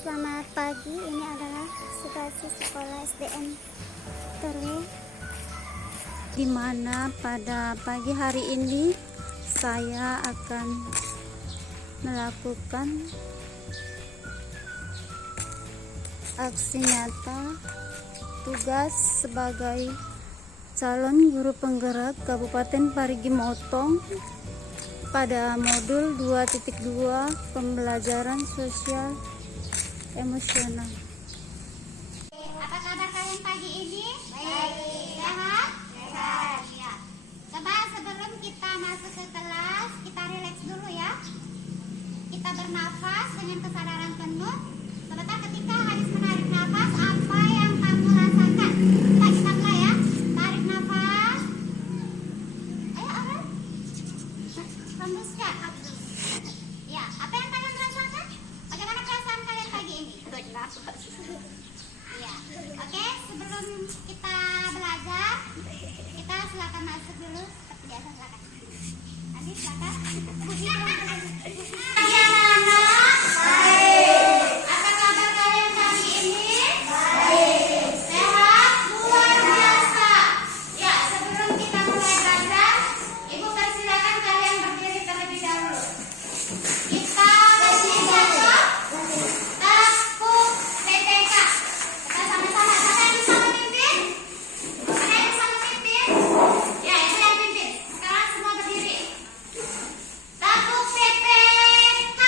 Selamat pagi, ini adalah situasi sekolah SDN Terwe, di mana pada pagi hari ini saya akan melakukan aksi nyata tugas sebagai calon guru penggerak Kabupaten Parigi Motong pada modul 2.2 pembelajaran sosial emosional. Apa kabar kalian pagi ini? Baik. Sehat? Sehat. Ya. Coba sebelum kita masuk ke kelas, kita rileks dulu ya. Kita bernafas dengan kesadaran penuh. Sebentar, ketika Haris menarik nafas, apa yang kamu rasakan? Kita mulai ya. Tarik nafas. Ayo, Aurel. Hembuskan. Ya, apa yang kalian rasakan? Bagaimana perasaan kalian pagi ini? Ya, oke. Sebelum kita belajar, kita silakan masuk dulu. Seperti biasa, silakan. Adi, silakan. Apa kabar kalian pagi ini? Baik. Sehat? Luar biasa. Ya, sebelum kita mulai belajar, Ibu persilakan kalian berdiri terlebih dahulu. Kita bersiap takut PTK. Kita sama-sama. Siapa yang bisa memimpin? Ada yang bisa memimpin? Ya, itu yang pimpin. Sekarang semua berdiri. Takut PTK.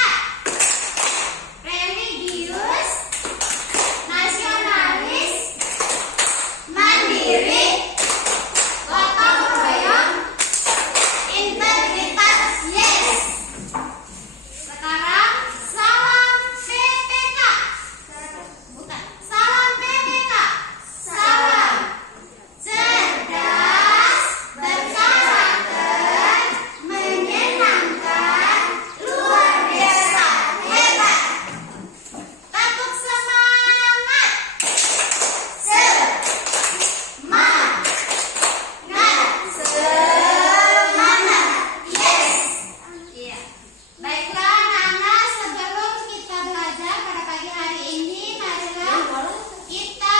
Religius, nasionalis, mandiri, gotong royong, integritas, yes. Sekarang salam PTK. Bukan. Salam PTK. Salam cerdas, berkarakter, menyenangkan, luar biasa, hebat. Takut semangat. Semangat. Semangat. Yes. Iya. Baiklah anak-anak, sebelum kita belajar pada pagi hari ini, marilah kita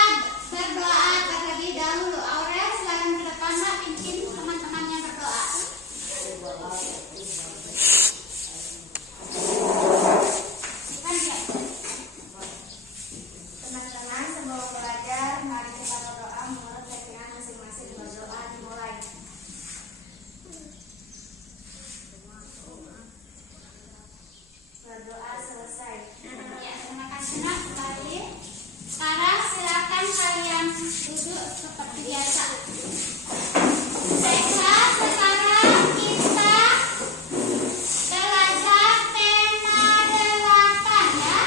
berdoa terlebih dahulu. Aurel, silakan ke depan, Mak, pimpin teman-temannya berdoa. Teman-teman, sebelum belajar, mari kita berdoa menurut keyakinan masing-masing. Berdoa dimulai. Berdoa selesai. Ya, terima kasih Nak. Kembali. Sekarang silakan kalian duduk seperti biasa. Baiklah, sekarang kita belajar tema 8 ya.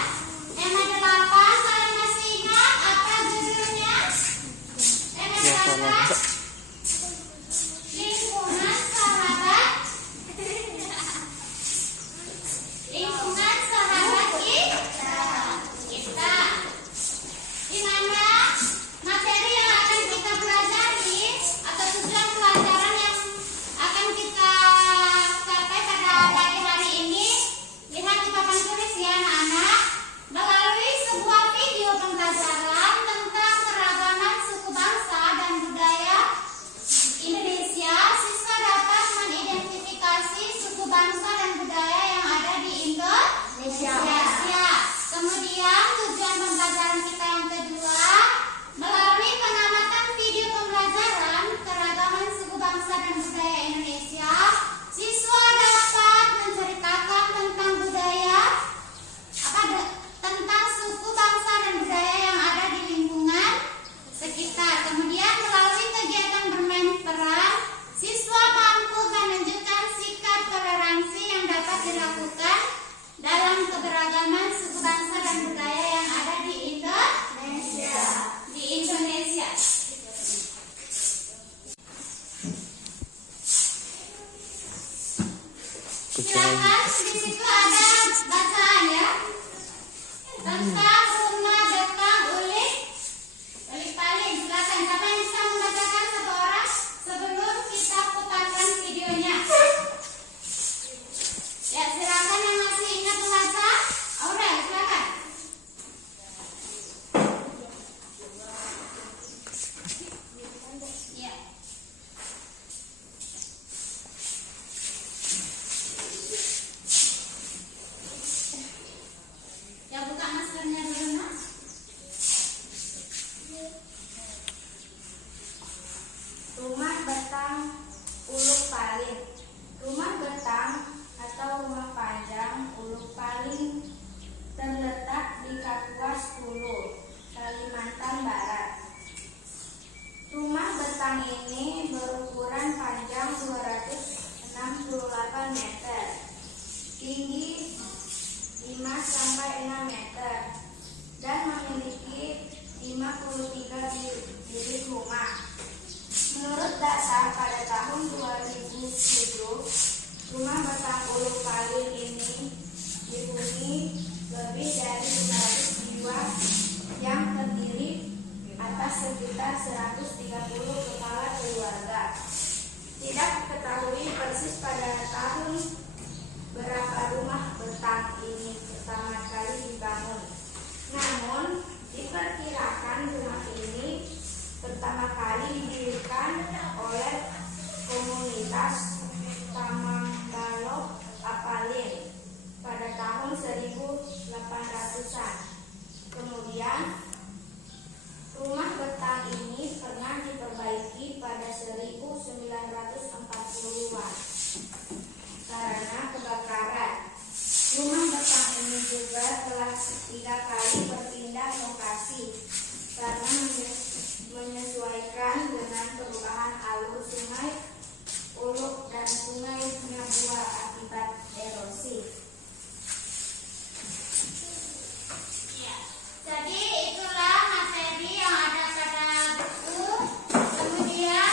Tema 8, kalian masih ingat apa judulnya? Tema 8, lingkungan sahabat. Lingkungan sahabat kita. Di mana materi yang akan kita pelajari atau tujuan pelajaran yang akan kita capai pada pagi hari ini, lihat di papan tulis ya anak-anak. Melalui sebuah video pembelajaran tentang keragaman suku bangsa dan budaya Indonesia, siswa dapat mengidentifikasi suku bangsa dan budaya yang ada di Indonesia. Kemudian tujuan pembelajaran kita yang kedua, melalui pengamatan video pembelajaran keragaman suku bangsa dan budaya Indonesia, siswa dapat menceritakan tentang tentang suku bangsa dan budaya yang ada di lingkungan sekitar. Kemudian melalui kegiatan bermain peran, siswa mampu menunjukkan sikap toleransi yang dapat dilakukan dalam keberagaman suku bangsa dan budaya yang ada di Indonesia. Silakan, di situ ada bacaan ya tentang rumah dekang ulik paling. Silakan, siapa yang bisa membacakan satu orang sebelum kita putarkan videonya? Ya, silakan yang masih ingat membaca. Aurel, silakan. pasang uluk kali ini dihuni lebih dari 500 jiwa yang terdiri atas sekitar 130 kepala keluarga. Tidak diketahui persis pada tahun berapa rumah betang ini pertama kali dibangun. Namun, diperkirakan rumah ini pertama kali didirikan oleh komunitas Tamangbalok Apalin pada tahun 1800-an. Kemudian, rumah betang ini pernah diperbaiki pada 1940-an karena kebakaran. Rumah betang ini juga telah 3 kali berpindah lokasi karena menyesuaikan dengan perubahan alur sungai Uluk dan sungai Nyabua akibat erosi. Ya, jadi itulah materi yang ada pada buku. Kemudian,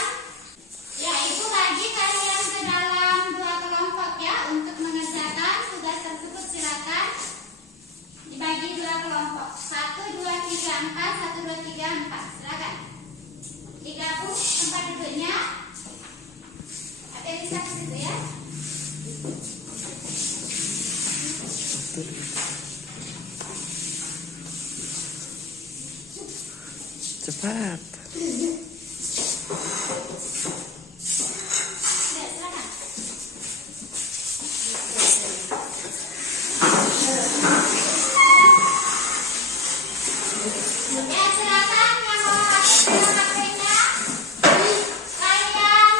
ya itu lagi kalian ke dalam 2 kelompok ya untuk mengerjakan tugas tersebut. Silakan dibagi 2 kelompok. 1, 2, 3, 4. 1, 2, 3, 4. Silakan digabung tempat duduknya. Ada bisa ke situ ya. Cepat. Ya, silakan. Ya, silakan yang mau HP-nya. Kalian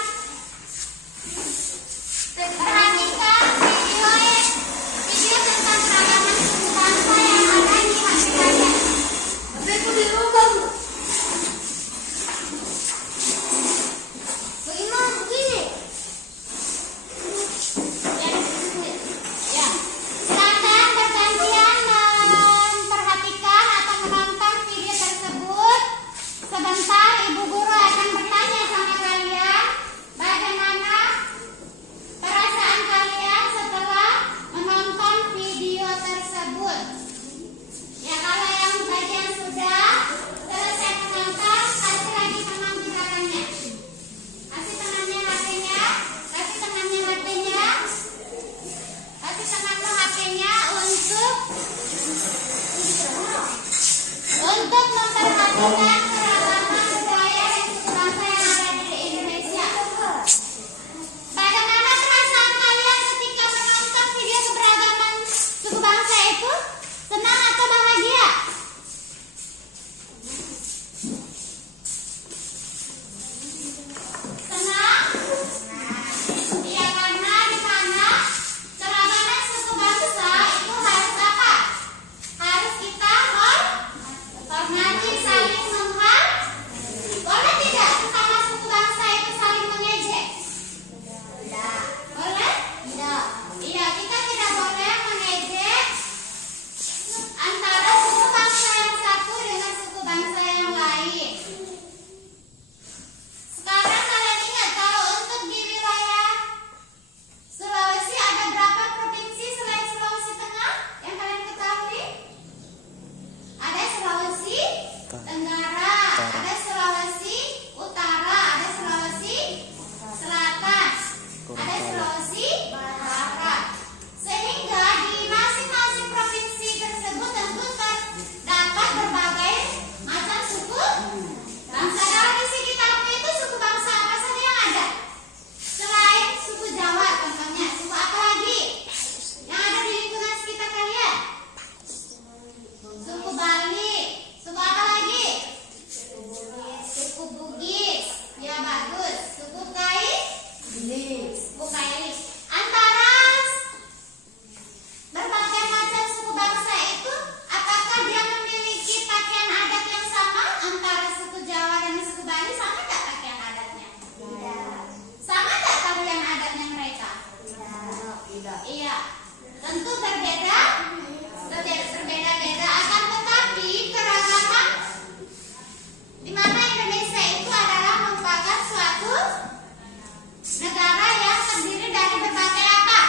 perhatikan video tentang keragaman suku bangsa yang ada di HP kalian. HP-ku dirubah. Bagaimana begini? Ya, silakan bergantian memperhatikan atau menonton video tersebut. Sebentar Ibu Guru akan bertanya sama kalian bagaimana perasaan kalian setelah menonton video tersebut. Ya, kalau yang bagian sudah selesai menonton, kasih lagi teman gerakannya. Kasih temannya HP-nya, kasih temannya HP-nya, kasih temannya HP-nya untuk memperhatikan keragaman budaya dan suku bangsa yang ada di Indonesia. Bagaimana perasaan kalian ketika menonton video keberagaman suku bangsa itu? Senang atau bahagia? Senang? Iya, karena di sana keragaman suku bangsa itu harus apa? Harus kita hormati, saling menghargai. Boleh tidak sesama suku bangsa itu saling mengejek? Boleh? Tidak. Iya, kita tidak boleh mengejek antara suku bangsa yang satu dengan suku bangsa yang lain. Sekarang kalian ingat kalau untuk di wilayah Sulawesi ada berapa provinsi selain Sulawesi Tengah yang kalian ketahui? Ada Sulawesi Tenggara, ada Sulawesi Utara, ada Sulawesi Selatan, ada Sulawesi Barat. Sehingga di masing-masing provinsi tersebut tentu terdapat berbagai macam suku bangsa. Dalam isi kitabmu itu suku bangsa apa saja yang ada? Selain suku Jawa contohnya, suku apa lagi yang ada di lingkungan sekitar kalian? Suku Bali, suku apa lagi? Suku Bugis, ya bagus. Suku Suku Kailis. Antara berbagai macam suku bangsa itu, apakah dia memiliki pakaian adat yang sama? Antara suku Jawa dan suku Bali sama tidak pakaian adatnya? Sama tidak pakaian adatnya mereka? Iya, tentu berbeda. Berbeda-beda. Akan tetapi keragaman di mana Indonesia itu adalah merupakan suatu negara yang terdiri dari berbagai apa?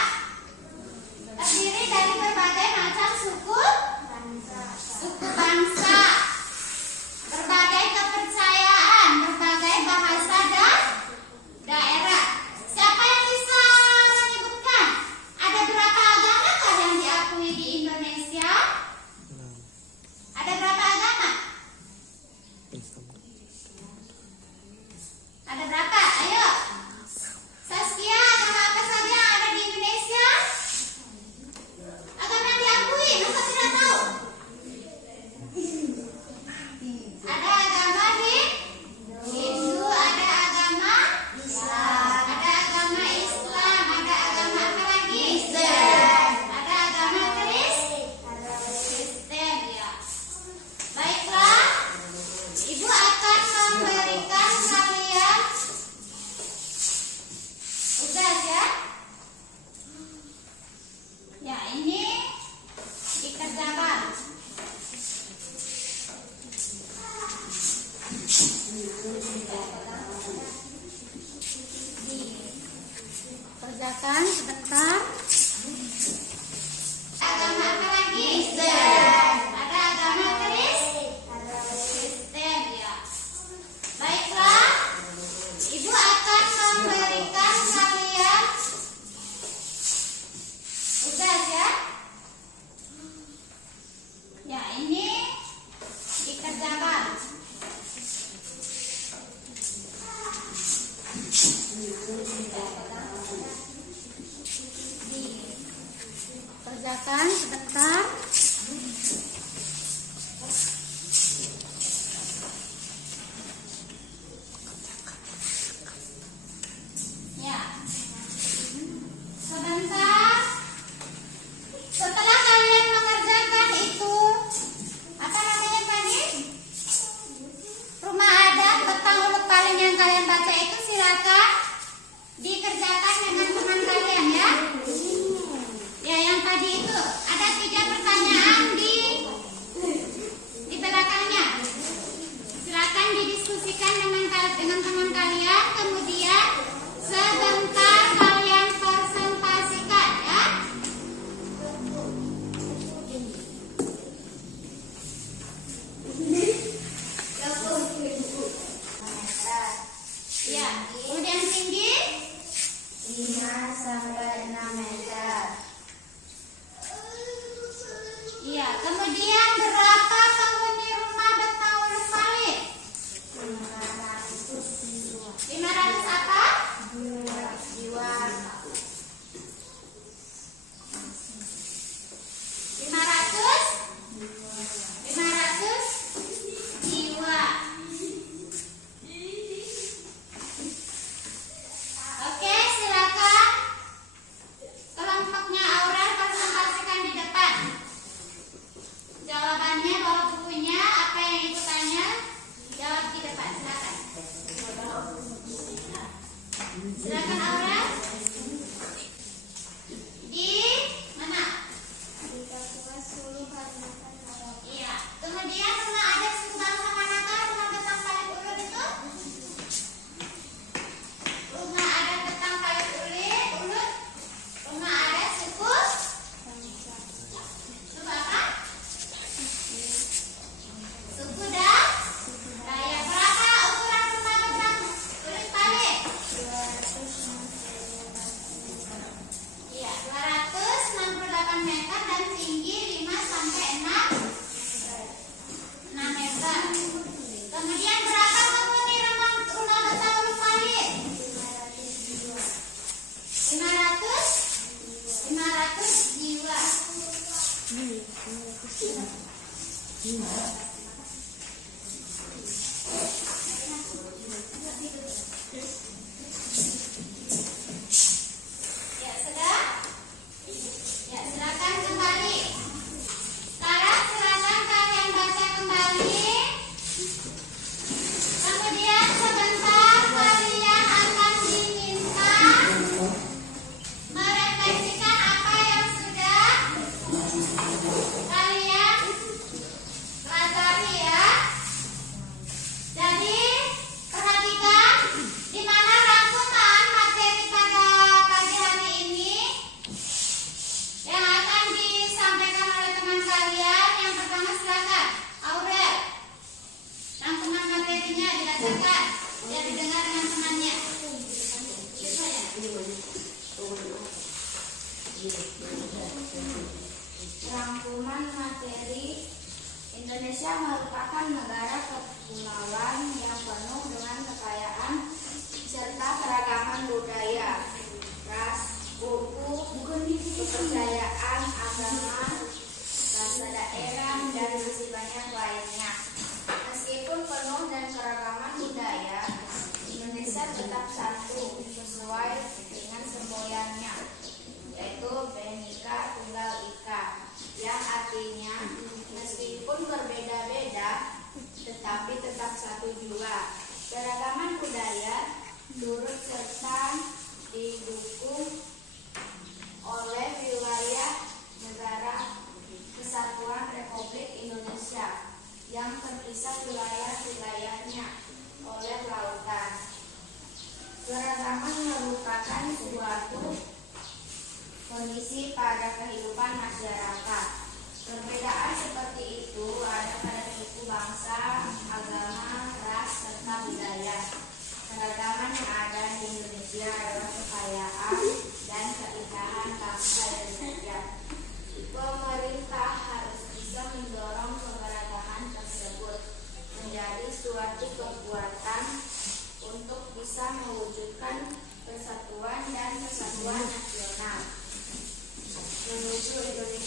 Silakan sebentar. Ya. Sebentar. Setelah kalian mengerjakan itu, apa namanya tadi? Rumah adat petang uluk paling yang kalian baca itu silakan dikerjakan dengan teman kalian ya. Ya, yang tadi itu ada 3 pertanyaan di belakangnya. Silakan didiskusikan dengan teman kalian, kemudian sebentar kalian presentasikan ya. Ya, kemudian tinggi 5 sampai 6 meter. Iya, kemudian berapa penghuni rumah Betang Uluk Palit? 500 apa? Jiwa. 500 jiwa. Oke, silakan kelompoknya Aurel presentasikan di depan. Jawabannya bawa bukunya, apa yang ibu tanya jawab di depan. Silakan. Silakan Aurel. Di mana? Iya. Kemudian rumah adat suku bangsa manakah rumah Betang Palit Ulut itu? Rumah adat Betang Palit Ulut. Rumah adat suku apa? Suku Dayak. Berapa ukuran rumah Betang Ulut Palit? Iya, 268 meter dan tinggi 5 sampai 6 meter. Kemudian berapa penghuni rumah Betang Uluk Palit? 500 jiwa. Ya, sudah? Ya, silakan kembali. Sekarang silakan kalian baca kembali. Kemudian sebentar kalian akan diminta merefleksikan apa yang sudah kalian pelajari ya. Jadi perhatikan di mana rangkuman materi pada pagi hari ini yang akan disampaikan oleh teman kalian. Yang pertama silakan Aurel. Rangkuman materinya dibacakan biar didengar dengan temannya. Gitu ya. Rangkuman materi. Indonesia merupakan negara kepulauan yang penuh dengan kekayaan serta keragaman budaya, ras, suku, kepercayaan, agama, bahasa daerah, dan masih banyak lainnya. Meskipun penuh dan keragaman budaya, Indonesia tetap satu sesuai dengan semboyannya, yaitu Bhinneka Tunggal Ika, yang artinya meskipun berbeda-beda tetapi tetap satu jua. Keragaman budaya turut serta didukung oleh wilayah negara Kesatuan Republik Indonesia yang terpisah wilayah-wilayahnya oleh lautan. Keragaman merupakan suatu kondisi pada kehidupan masyarakat. Perbedaan seperti itu ada pada suku bangsa, agama, ras, serta budaya. Keragaman yang ada di Indonesia adalah kekayaan dan keindahan bangsa Indonesia. Pemerintah harus bisa mendorong keberagaman tersebut menjadi suatu kekuatan untuk bisa mewujudkan persatuan dan kesatuan nasional menuju Indonesia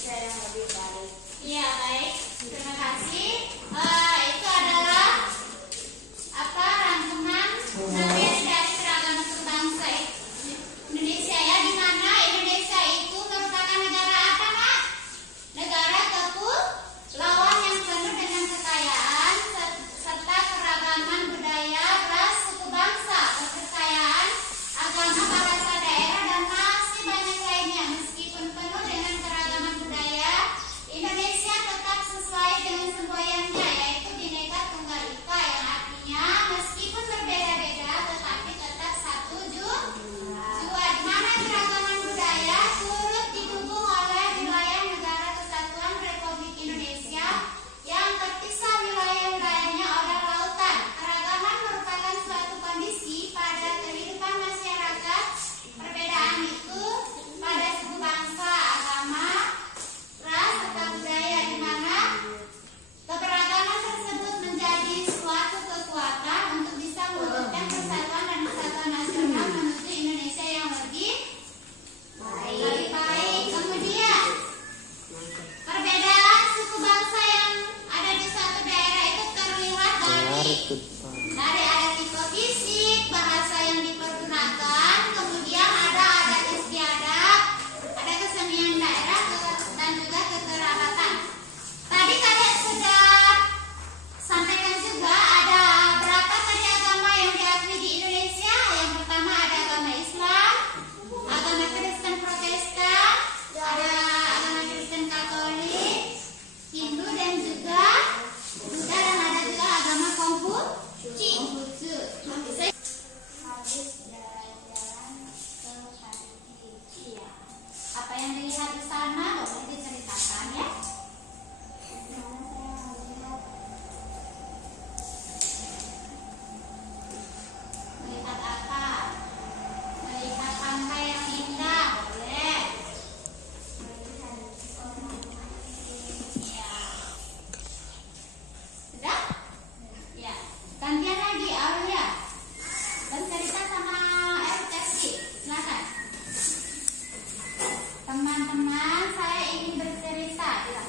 teman-teman, saya ingin bercerita. Ya.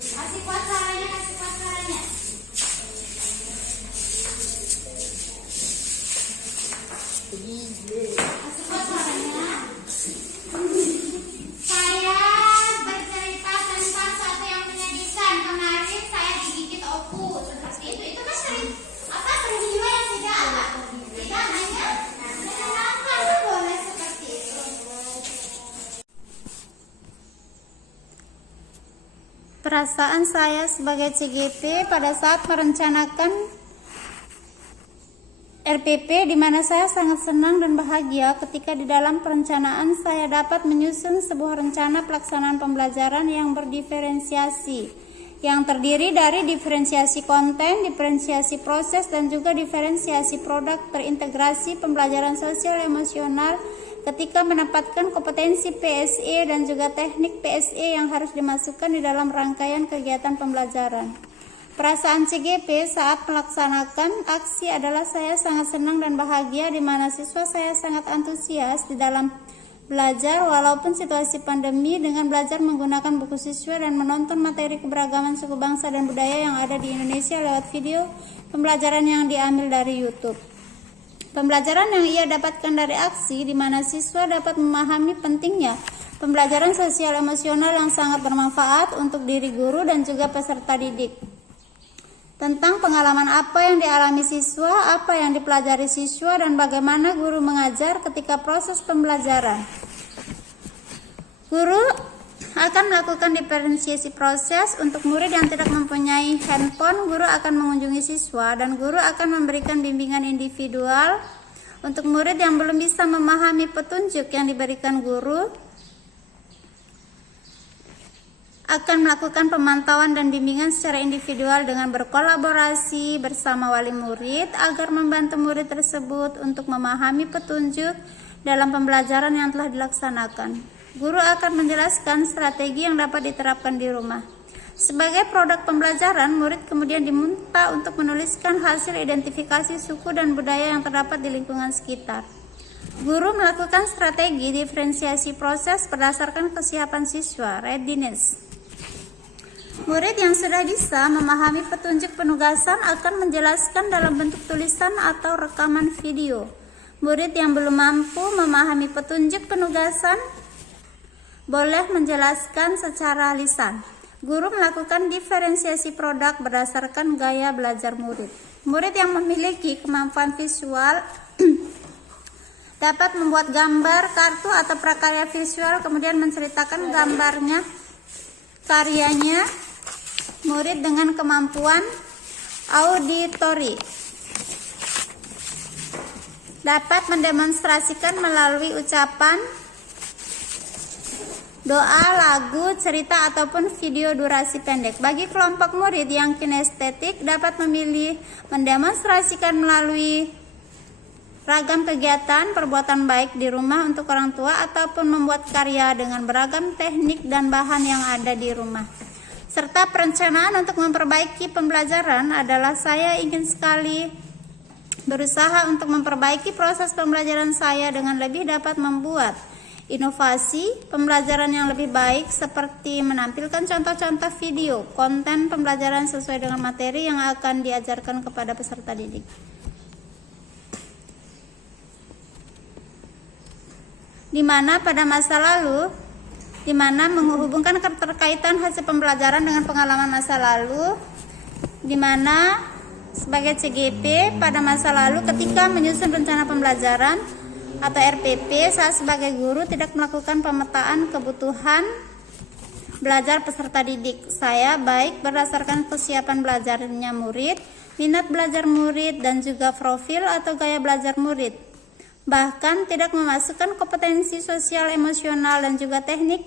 Kasih kuat suaranya, kasih kuat suaranya. Kasih kuat suaranya. Saya bercerita tentang sesuatu yang menyedihkan. Kemarin saya digigit opu seperti itu. Itu kan sering peristiwa yang tidak hanya menyenangkan, boleh seperti itu. Perasaan saya sebagai CGP pada saat merencanakan RPP, di mana saya sangat senang dan bahagia ketika di dalam perencanaan saya dapat menyusun sebuah rencana pelaksanaan pembelajaran yang berdiferensiasi, yang terdiri dari diferensiasi konten, diferensiasi proses, dan juga diferensiasi produk terintegrasi pembelajaran sosial emosional ketika menempatkan kompetensi PSE dan juga teknik PSE yang harus dimasukkan di dalam rangkaian kegiatan pembelajaran. Perasaan CGP saat melaksanakan aksi adalah saya sangat senang dan bahagia, di mana siswa saya sangat antusias di dalam belajar walaupun situasi pandemi, dengan belajar menggunakan buku siswa dan menonton materi keberagaman suku bangsa dan budaya yang ada di Indonesia lewat video pembelajaran yang diambil dari YouTube. Pembelajaran yang ia dapatkan dari aksi, di mana siswa dapat memahami pentingnya pembelajaran sosial emosional yang sangat bermanfaat untuk diri guru dan juga peserta didik. Tentang pengalaman apa yang dialami siswa, apa yang dipelajari siswa, dan bagaimana guru mengajar ketika proses pembelajaran. Guru akan melakukan diferensiasi proses untuk murid yang tidak mempunyai handphone. Guru akan mengunjungi siswa dan guru akan memberikan bimbingan individual untuk murid yang belum bisa memahami petunjuk yang diberikan guru. Akan melakukan pemantauan dan bimbingan secara individual dengan berkolaborasi bersama wali murid agar membantu murid tersebut untuk memahami petunjuk dalam pembelajaran yang telah dilaksanakan. Guru akan menjelaskan strategi yang dapat diterapkan di rumah. Sebagai produk pembelajaran, murid kemudian diminta untuk menuliskan hasil identifikasi suku dan budaya yang terdapat di lingkungan sekitar. Guru melakukan strategi diferensiasi proses berdasarkan kesiapan siswa, readiness. Murid yang sudah bisa memahami petunjuk penugasan akan menjelaskan dalam bentuk tulisan atau rekaman video. Murid yang belum mampu memahami petunjuk penugasan boleh menjelaskan secara lisan. Guru melakukan diferensiasi produk berdasarkan gaya belajar murid. Murid yang memiliki kemampuan visual dapat membuat gambar, kartu, atau prakarya visual, kemudian menceritakan gambarnya, karyanya. Murid dengan kemampuan auditori dapat mendemonstrasikan melalui ucapan, doa, lagu, cerita, ataupun video durasi pendek. Bagi kelompok murid yang kinestetik dapat memilih mendemonstrasikan melalui ragam kegiatan perbuatan baik di rumah untuk orang tua ataupun membuat karya dengan beragam teknik dan bahan yang ada di rumah. Serta perencanaan untuk memperbaiki pembelajaran adalah saya ingin sekali berusaha untuk memperbaiki proses pembelajaran saya dengan lebih dapat membuat inovasi pembelajaran yang lebih baik, seperti menampilkan contoh-contoh video konten pembelajaran sesuai dengan materi yang akan diajarkan kepada peserta didik. Di mana pada masa lalu, di mana menghubungkan keterkaitan hasil pembelajaran dengan pengalaman masa lalu, di mana sebagai CGP pada masa lalu ketika menyusun rencana pembelajaran atau RPP, saya sebagai guru tidak melakukan pemetaan kebutuhan belajar peserta didik saya, baik berdasarkan kesiapan belajarnya murid, minat belajar murid, dan juga profil atau gaya belajar murid. Bahkan tidak memasukkan kompetensi sosial emosional dan juga teknik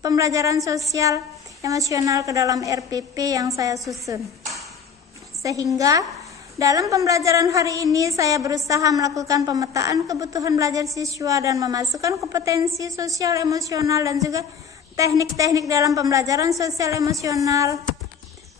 pembelajaran sosial emosional ke dalam RPP yang saya susun. Sehingga dalam pembelajaran hari ini saya berusaha melakukan pemetaan kebutuhan belajar siswa dan memasukkan kompetensi sosial emosional dan juga teknik-teknik dalam pembelajaran sosial emosional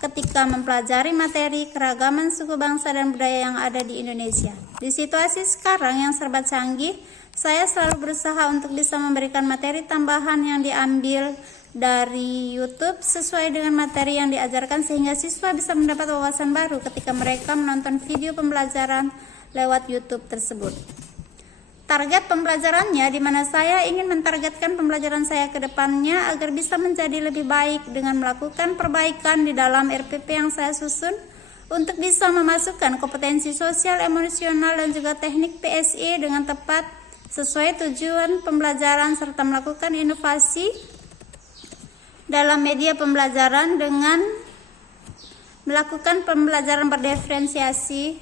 ketika mempelajari materi keragaman suku bangsa dan budaya yang ada di Indonesia. Di situasi sekarang yang serba canggih, Saya selalu berusaha untuk bisa memberikan materi tambahan yang diambil dari YouTube sesuai dengan materi yang diajarkan sehingga siswa bisa mendapat wawasan baru ketika mereka menonton video pembelajaran lewat YouTube tersebut. Target pembelajarannya di mana saya ingin mentargetkan pembelajaran saya ke depannya agar bisa menjadi lebih baik dengan melakukan perbaikan di dalam RPP yang saya susun untuk bisa memasukkan kompetensi sosial, emosional, dan juga teknik PSI dengan tepat sesuai tujuan pembelajaran serta melakukan inovasi dalam media pembelajaran dengan melakukan pembelajaran berdiferensiasi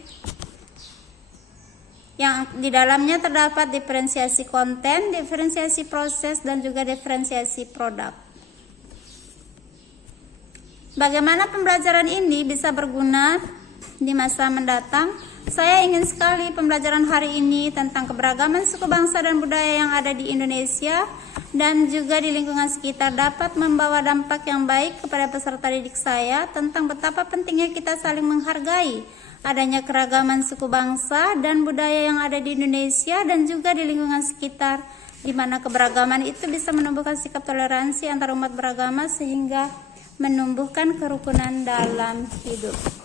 yang di dalamnya terdapat diferensiasi konten, diferensiasi proses, dan juga diferensiasi produk. Bagaimana pembelajaran ini bisa berguna di masa mendatang? Saya ingin sekali pembelajaran hari ini tentang keberagaman suku bangsa dan budaya yang ada di Indonesia dan juga di lingkungan sekitar dapat membawa dampak yang baik kepada peserta didik saya tentang betapa pentingnya kita saling menghargai adanya keragaman suku bangsa dan budaya yang ada di Indonesia dan juga di lingkungan sekitar, di mana keberagaman itu bisa menumbuhkan sikap toleransi antar umat beragama sehingga menumbuhkan kerukunan dalam hidup.